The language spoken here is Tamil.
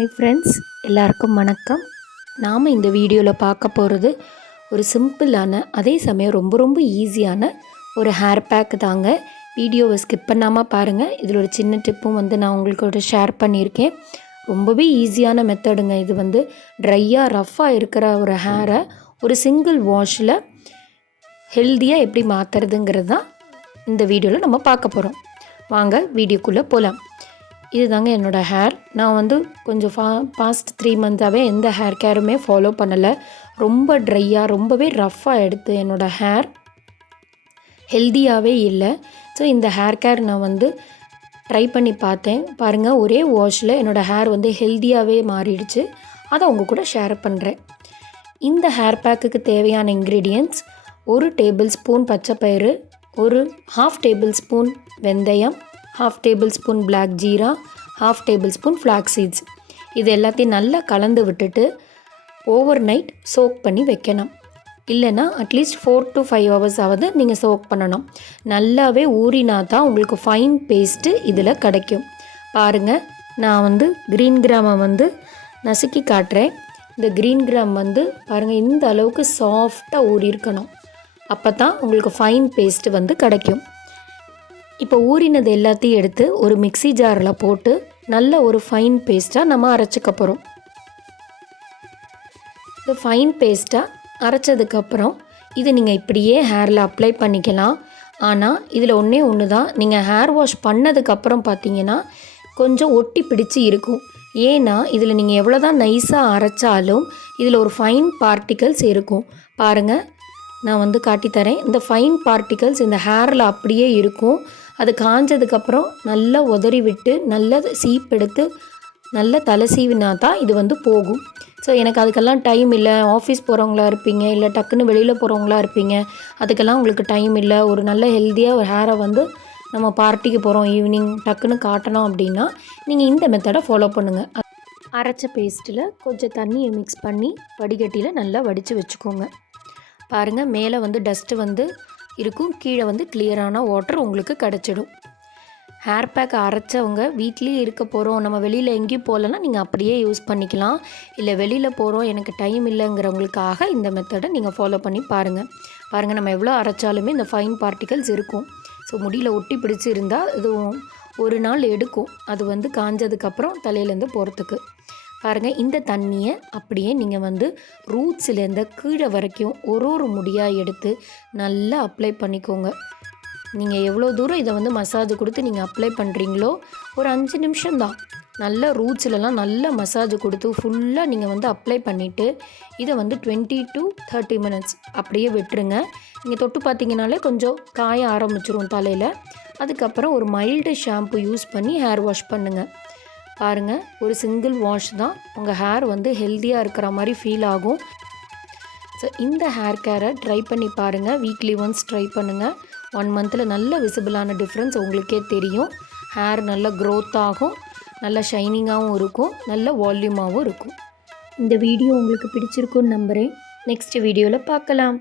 ஹாய் ஃப்ரெண்ட்ஸ், எல்லாருக்கும் வணக்கம். நாம் இந்த வீடியோவில் பார்க்க போகிறது ஒரு சிம்பிளான அதே சமயம் ரொம்ப ரொம்ப ஈஸியான ஒரு ஹேர் பேக் தாங்க. வீடியோவை ஸ்கிப் பண்ணாமல் பாருங்கள். இதில் ஒரு சின்ன டிப்பும் நான் உங்களுக்கு ஷேர் பண்ணியிருக்கேன். ரொம்பவே ஈஸியான மெத்தடுங்க. இது ட்ரையாக ரஃப்பாக இருக்கிற ஒரு ஹேரை ஒரு சிங்கிள் வாஷில் ஹெல்த்தியாக எப்படி மாற்றுறதுங்கிறது தான் இந்த வீடியோவில் நம்ம பார்க்க போகிறோம். வாங்க வீடியோக்குள்ளே போகலாம். இது தாங்க என்னோடய ஹேர். நான் கொஞ்சம் பாஸ்ட் 3 மந்த்தாகவே எந்த ஹேர் கேருமே ஃபாலோ பண்ணலை. ரொம்ப ட்ரையாக ரொம்பவே ரஃப்பாக எடுத்து என்னோடய ஹேர் ஹெல்த்தியாகவே இல்லை. ஸோ இந்த ஹேர் கேர் நான் ட்ரை பண்ணி பார்த்தேன். பாருங்கள், ஒரே வாஷில் என்னோடய ஹேர் ஹெல்த்தியாகவே மாறிடுச்சு. அதை உங்கள் கூட ஷேர் பண்ணுறேன். இந்த ஹேர் பேக்குக்கு தேவையான இன்க்ரீடியன்ட்ஸ்: 1 டேபிள் ஸ்பூன் பச்சைப்பயிறு, 1/2 டேபிள் ஸ்பூன் வெந்தயம், 1/2 table spoon black jeera, 1/2 table spoon flax seeds. இது எல்லாத்தையும் நல்லா கலந்து விட்டுட்டு ஓவர் நைட் சோக் பண்ணி வைக்கணும். இல்லைன்னா அட்லீஸ்ட் 4 to 5 hours ஆவது நீங்கள் சோக் பண்ணணும். நல்லாவே ஊறினா தான் உங்களுக்கு ஃபைன் பேஸ்ட்டு இதில் கிடைக்கும். பாருங்கள், நான் க்ரீன் கிராமை நசுக்கி காட்டுறேன். இந்த க்ரீன் கிராம் பாருங்கள், இந்த அளவுக்கு சாஃப்டாக ஊறி இருக்கணும். அப்போ தான் உங்களுக்கு ஃபைன் பேஸ்ட்டு கிடைக்கும். இப்போ ஊறினது எல்லாத்தையும் எடுத்து ஒரு மிக்ஸி ஜாரில் போட்டு நல்ல ஒரு ஃபைன் பேஸ்ட்டாக நம்ம அரைச்சிக்க போகிறோம். இந்த ஃபைன் பேஸ்ட்டாக அரைச்சதுக்கப்புறம் இது நீங்கள் இப்படியே ஹேரில் அப்ளை பண்ணிக்கலாம். ஆனால் இதில் ஒன்று தான், நீங்கள் ஹேர் வாஷ் பண்ணதுக்கப்புறம் பார்த்தீங்கன்னா கொஞ்சம் ஒட்டி பிடிச்சி இருக்கும். ஏன்னா இதில் நீங்கள் எவ்வளோ தான் நைஸாக அரைச்சாலும் இதில் ஒரு ஃபைன் பார்ட்டிகல்ஸ் இருக்கும். பாருங்கள், நான் காட்டித்தரேன். இந்த ஃபைன் பார்ட்டிகல்ஸ் இந்த ஹேரில் அப்படியே இருக்கும். அது காஞ்சதுக்கப்புறம் நல்லா உதறி விட்டு நல்லா சீப்பெடுத்து நல்லா தலை சீவினா தான் இது போகும். ஸோ எனக்கு அதுக்கெல்லாம் டைம் இல்லை. ஆஃபீஸ் போகிறவங்களா இருப்பீங்க, இல்லை டக்குன்னு வெளியில் போகிறவங்களா இருப்பீங்க, அதுக்கெல்லாம் உங்களுக்கு டைம் இல்லை. ஒரு நல்ல ஹெல்த்தியாக ஒரு ஹேரை நம்ம பார்ட்டிக்கு போகிறோம், ஈவினிங் டக்குன்னு காட்டணும் அப்படின்னா நீங்கள் இந்த மெத்தடை ஃபாலோ பண்ணுங்கள். அரைச்ச பேஸ்ட்டில் கொஞ்சம் தண்ணியை மிக்ஸ் பண்ணி வடிகட்டியில் நல்லா வடித்து வச்சுக்கோங்க. பாருங்கள், மேலே டஸ்ட்டு இருக்கும், கீழே கிளியரான வாட்டர் உங்களுக்கு கிடச்சிடும். ஹேர் பேக் அரைச்சவங்க வீட்லேயே இருக்க போகிறோம், நம்ம வெளியில் எங்கேயும் போகலன்னா நீங்கள் அப்படியே யூஸ் பண்ணிக்கலாம். இல்லை வெளியில் போகிறோம், எனக்கு டைம் இல்லைங்கிறவங்களுக்காக இந்த மெத்தடை நீங்கள் ஃபாலோ பண்ணி பாருங்கள். நம்ம எவ்வளோ அரைச்சாலுமே இந்த ஃபைன் பார்ட்டிகல்ஸ் இருக்கும். ஸோ முடியில் ஒட்டி பிடிச்சி இருந்தால் இதுவும் ஒரு நாள் எடுக்கும். அது காஞ்சதுக்கப்புறம் தலையிலேருந்து போகிறதுக்கு. பாருங்கள், இந்த தண்ணியை அப்படியே நீங்கள் ரூட்ஸ்லேருந்து கீழே வரைக்கும் ஒரு முடியாக எடுத்து நல்லா அப்ளை பண்ணிக்கோங்க. நீங்கள் எவ்வளோ தூரம் இதை மசாஜ் கொடுத்து நீங்கள் அப்ளை பண்ணுறீங்களோ ஒரு 5 நிமிஷம் தான். நல்ல ரூட்ஸ்லலாம் நல்லா மசாஜ் கொடுத்து ஃபுல்லாக நீங்கள் அப்ளை பண்ணிவிட்டு இதை 20 to 30 minutes அப்படியே விட்டுருங்க. நீங்கள் தொட்டு பார்த்தீங்கனாலே கொஞ்சம் காய ஆரம்பிச்சிரும் தலையில். அதுக்கப்புறம் ஒரு மைல்டு ஷாம்பு யூஸ் பண்ணி ஹேர் வாஷ் பண்ணுங்கள். பாருங்கள், ஒரு சிங்கிள் வாஷ் தான் உங்கள் ஹேர் ஹெல்த்தியாக இருக்கிற மாதிரி ஃபீல் ஆகும். ஸோ இந்த ஹேர் கேரை ட்ரை பண்ணி பாருங்கள். வீக்லி ஒன்ஸ் ட்ரை பண்ணுங்கள். 1 மந்தில் நல்ல விசிபிளான டிஃப்ரென்ஸ் உங்களுக்கே தெரியும். ஹேர் நல்ல க்ரோத் ஆகும், நல்ல ஷைனிங்காகவும் இருக்கும், நல்ல வால்யூமாகவும் இருக்கும். இந்த வீடியோ உங்களுக்கு பிடிச்சிருக்குன்னு நம்புகிறேன். நெக்ஸ்ட் வீடியோவில் பார்க்கலாம்.